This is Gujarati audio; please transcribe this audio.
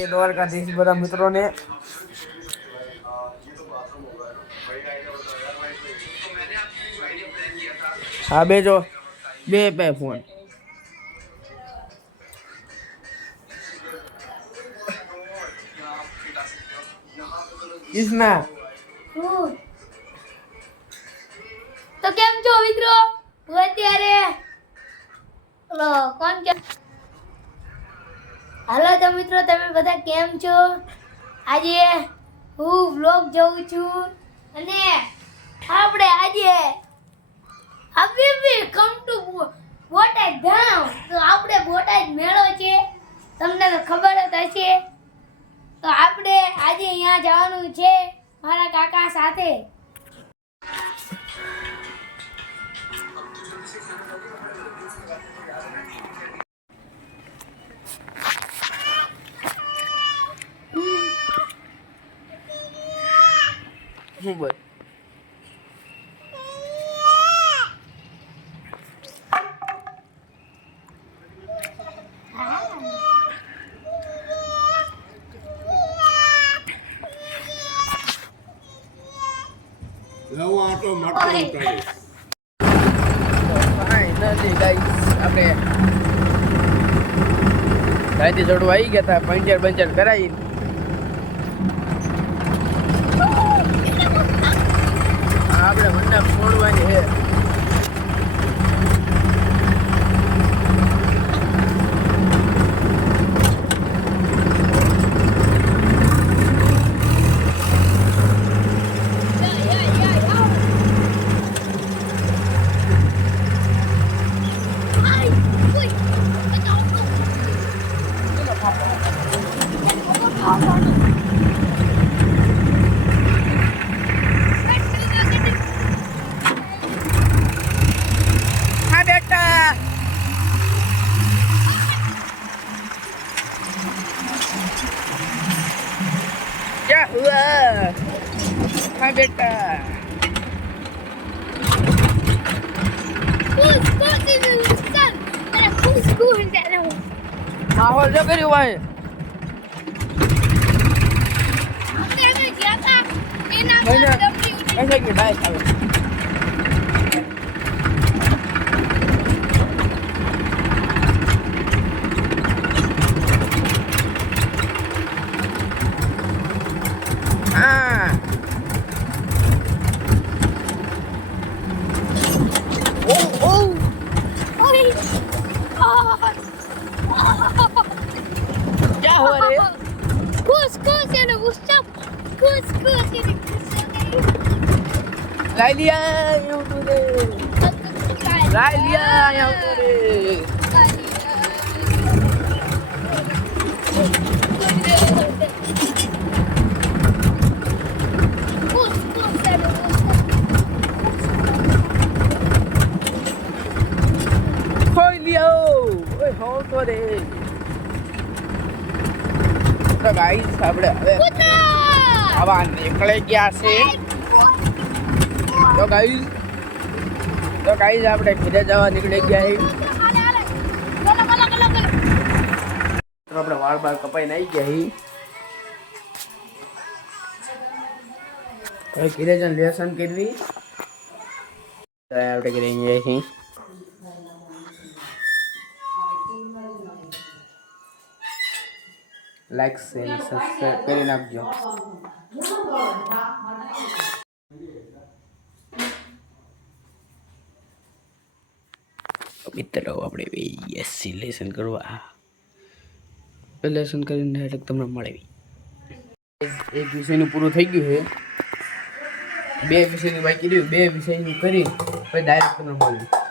એ દ્વારકાધીશ બધા મિત્રોને. હા, બે જો. બે પે ફોન. કિસના તો કેમ છો મિત્રો? હું અત્યારે કોણ કે હાલો તો મિત્રો, તમે બધા કેમ છો? આજે હું વ્લોગ જોઉં છું અને આપણે આજે હબીબી કમ ટુ બોટાદ ધામ તો આપણે બોટાદ મેળો છે. તમને તો ખબર જ હશે. તો આપણે આજે અહીંયા જવાનું છે મારા કાકા સાથે. શું બોલ? નવો આટો માટો ગાઈસ આપણે ગાયથી ચડવા આવી ગયા હતા પંચર બંચર કરાવી આપણે મંડપ છોડવાની છે હા બેટા હા બેટા માહોલ જો કર્યું ભાઈ ભાઈ 아. 오, 오. 아이. 아. 야, 뭐래? 쿠스쿠스를 우샵. 라일리야, 영토리 તો ગાઈસ આપણે હવે આવા નીકળી ગયા છે. તો ગાઈસ તો ગાઈસ આપણે ઘરે જવા નીકળી ગયા છે આપણે વાળ બાળ કપાઈને આવી ગયા છે ઘરે જઈને લેસન કરવી. આપણે કરી ગયા છીએ. લાઈક શેર સબસ્ક્રાઈબ કરી નાખજો મિત્રો આપણે એસસી લેસન કરવા. લેસન કરીને ડાયરેક્ટ તમને મળવી એક વિષયનું પૂરું થઈ ગયું છે. બે વિષયનું બાકી રહ્યું. બે વિષયનું કરી પછી ડાયરેક્ટ તમને મળ્યું.